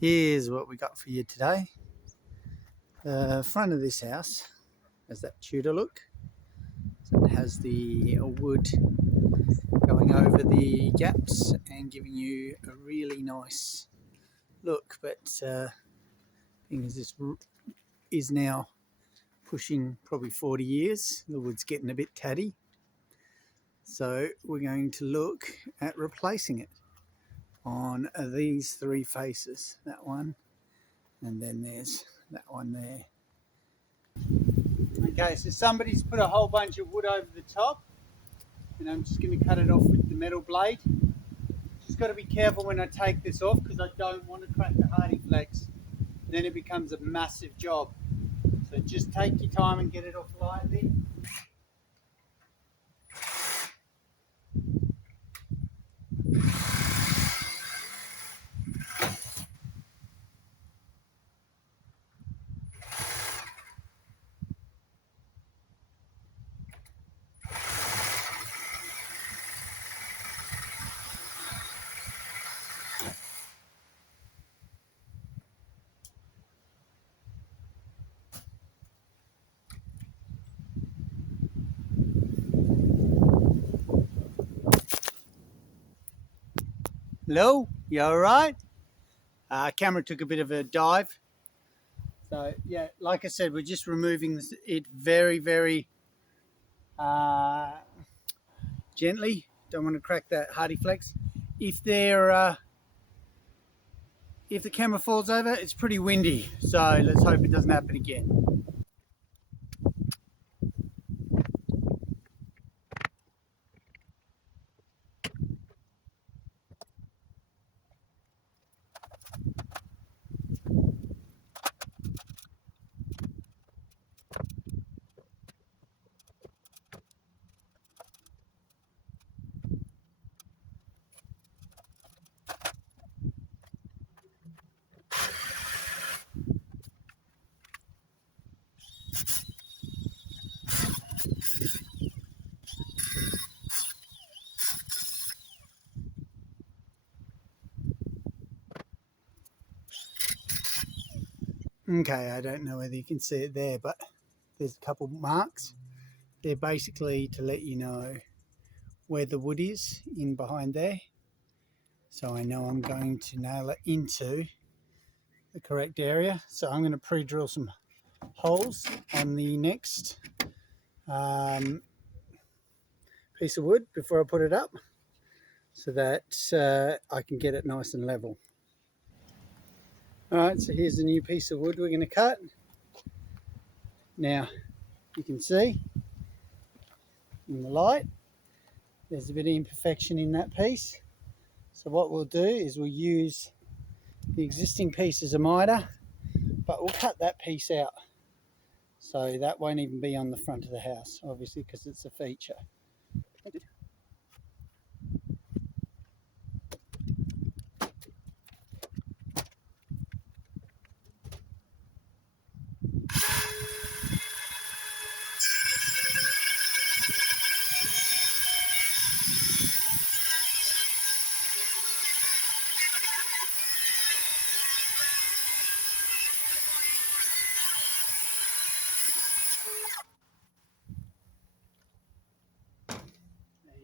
Here's what we got for you today. The front of this house has that Tudor look. So it has the wood going over the gaps and giving you a really nice look. But the thing is, this is now pushing probably 40 years. The wood's getting a bit tatty. So we're going to look at replacing it on these three faces. That one, and then there's that one there. Okay, so somebody's put a whole bunch of wood over the top, and I'm just going to cut it off with the metal blade. Just got to be careful when I take this off because I don't want to crack the hardy flex. Then it becomes a massive job. So just take your time and get it off lightly. Hello, you alright? Camera took a bit of a dive. So yeah, like I said, we're just removing it very, very gently. Don't want to crack that hardy flex. If the camera falls over, it's pretty windy, so let's hope it doesn't happen again. Okay, I don't know whether you can see it there, but there's a couple marks. They're basically to let you know where the wood is in behind there. So I know I'm going to nail it into the correct area. So I'm going to pre-drill some holes on the next piece of wood before I put it up, so that I can get it nice and level. Alright, so here's the new piece of wood we're going to cut. Now, you can see in the light, there's a bit of imperfection in that piece. So what we'll do is we'll use the existing piece as a miter, but we'll cut that piece out. So that won't even be on the front of the house, obviously, because it's a feature.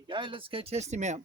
There you go, let's go test him out.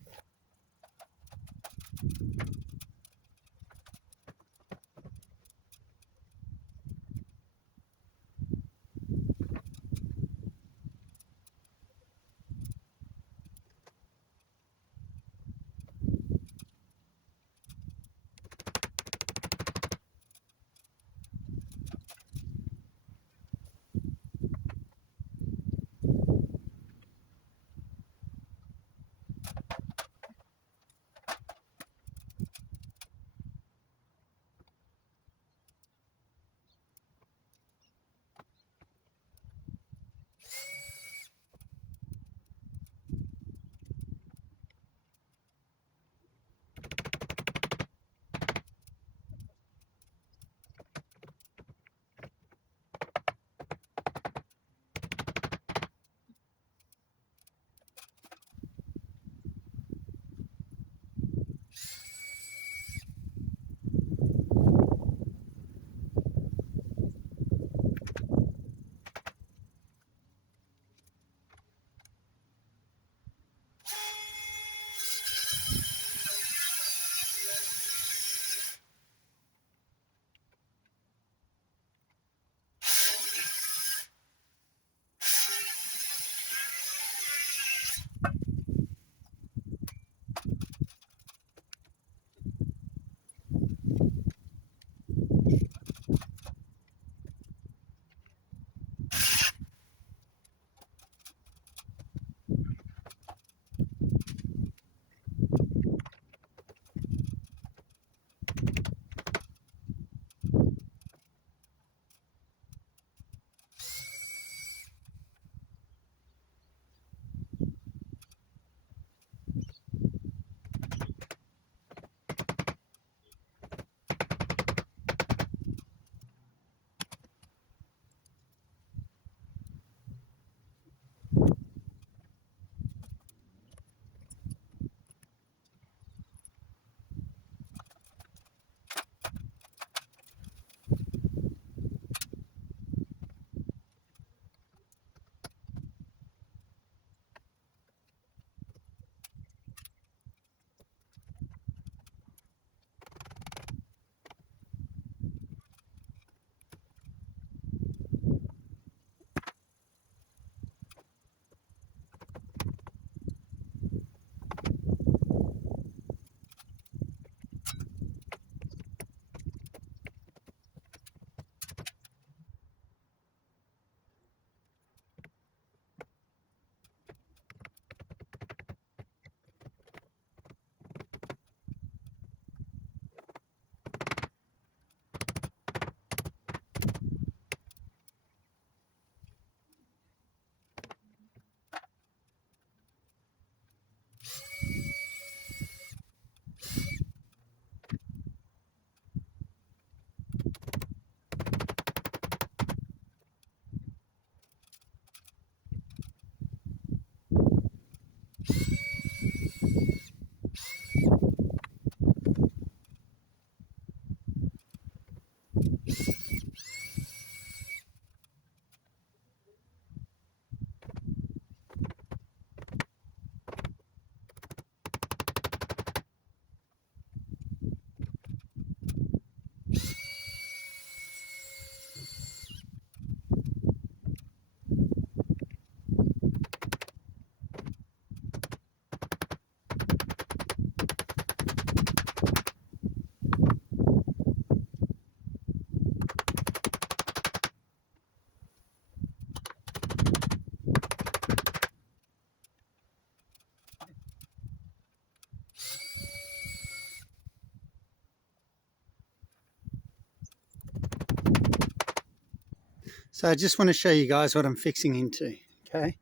So I just want to show you guys what I'm fixing into, okay?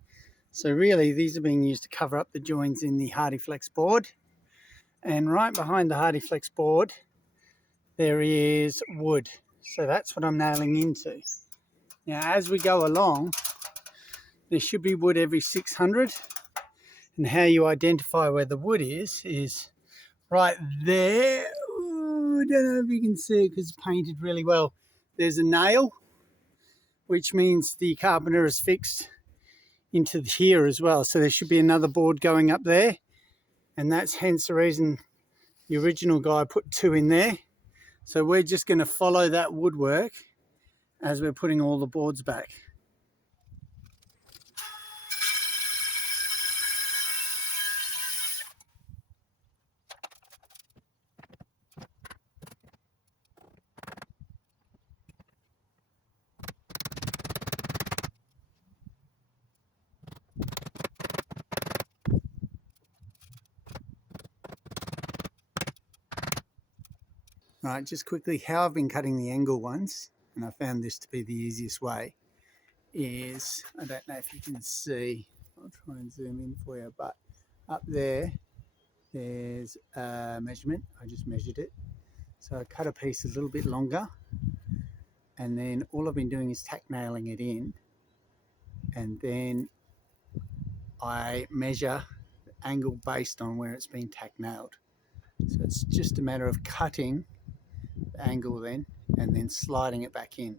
So really these are being used to cover up the joins in the HardieFlex board. And right behind the HardieFlex board, there is wood. So that's what I'm nailing into. Now as we go along, there should be wood every 600. And how you identify where the wood is right there. Ooh, I don't know if you can see it because it's painted really well. There's a nail, which means the carpenter has fixed into here as well. So there should be another board going up there. And that's hence the reason the original guy put 2 in there. So we're just going to follow that woodwork as we're putting all the boards back. Right, just quickly, how I've been cutting the angle ones, and I found this to be the easiest way, is, I don't know if you can see, I'll try and zoom in for you, but up there, there's a measurement. I just measured it. So I cut a piece a little bit longer, and then all I've been doing is tack nailing it in, and then I measure the angle based on where it's been tack nailed. So it's just a matter of cutting the angle then, and then sliding it back in.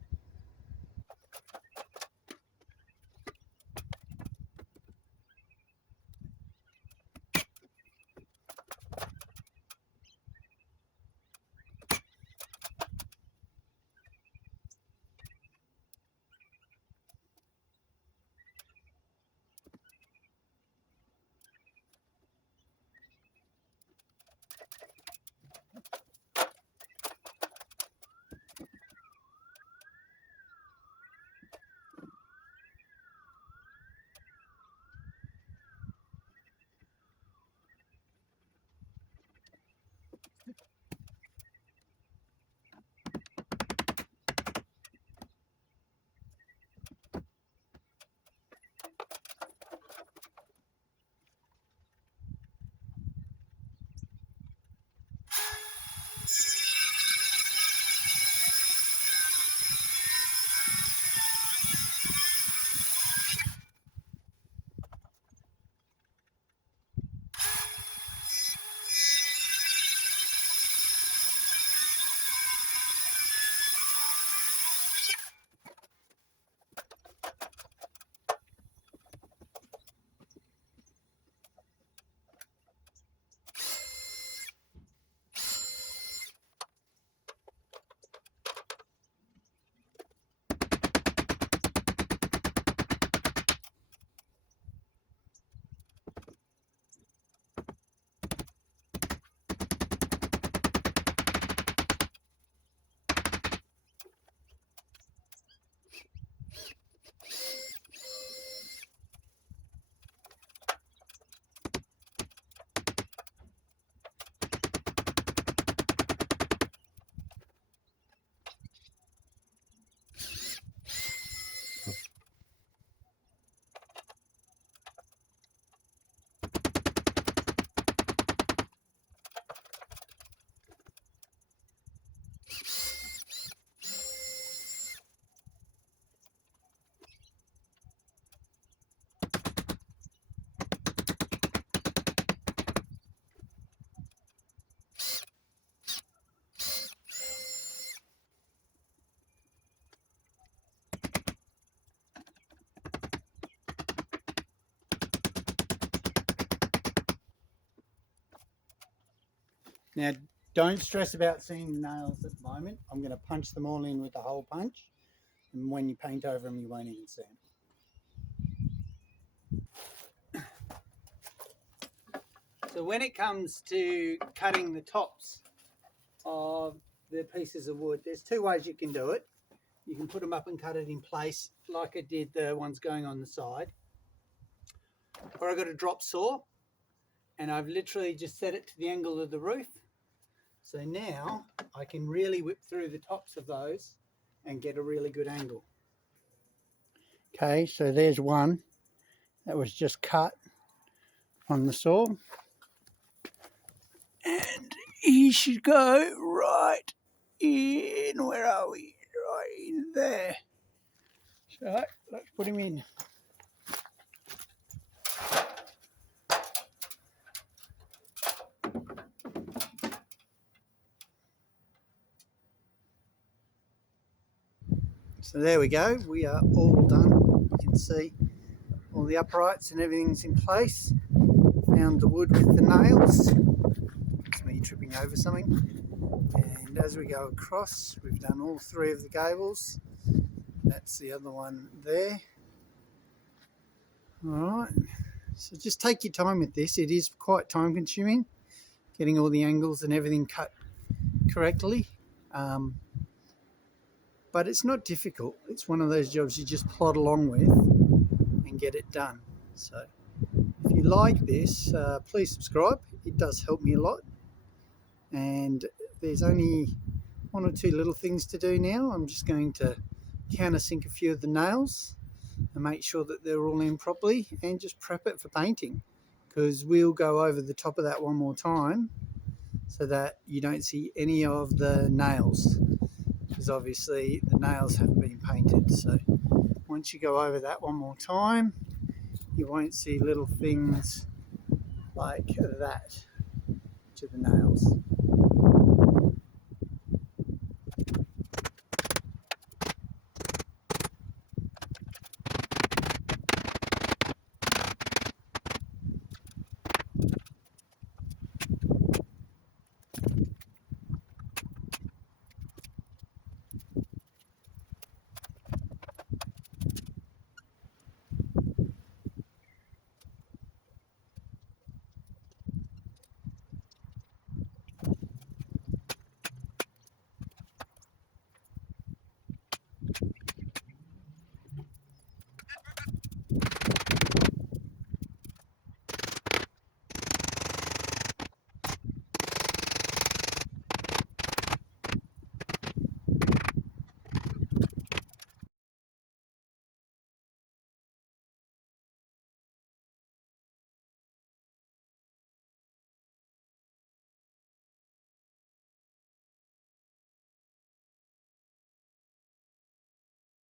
Now, don't stress about seeing the nails at the moment. I'm going to punch them all in with the hole punch, and when you paint over them, you won't even see them. So when it comes to cutting the tops of the pieces of wood, there's two ways you can do it. You can put them up and cut it in place like I did the ones going on the side. Or I've got a drop saw and I've literally just set it to the angle of the roof. So now I can really whip through the tops of those and get a really good angle. Okay, so there's one that was just cut on the saw. And he should go right in, where are we? Right in there. So let's put him in. So there we go, we are all done. You can see all the uprights and everything's in place. Found the wood with the nails. It's me tripping over something. And as we go across, we've done all three of the gables. That's the other one there. Alright, so just take your time with this. It is quite time consuming, getting all the angles and everything cut correctly. But it's not difficult. It's one of those jobs you just plod along with and get it done. So if you like this, please subscribe. It does help me a lot. And there's only one or two little things to do now. I'm just going to countersink a few of the nails and make sure that they're all in properly and just prep it for painting, because we'll go over the top of that one more time so that you don't see any of the nails, because obviously the nails haven't been painted. So once you go over that one more time, you won't see little things like that to the nails.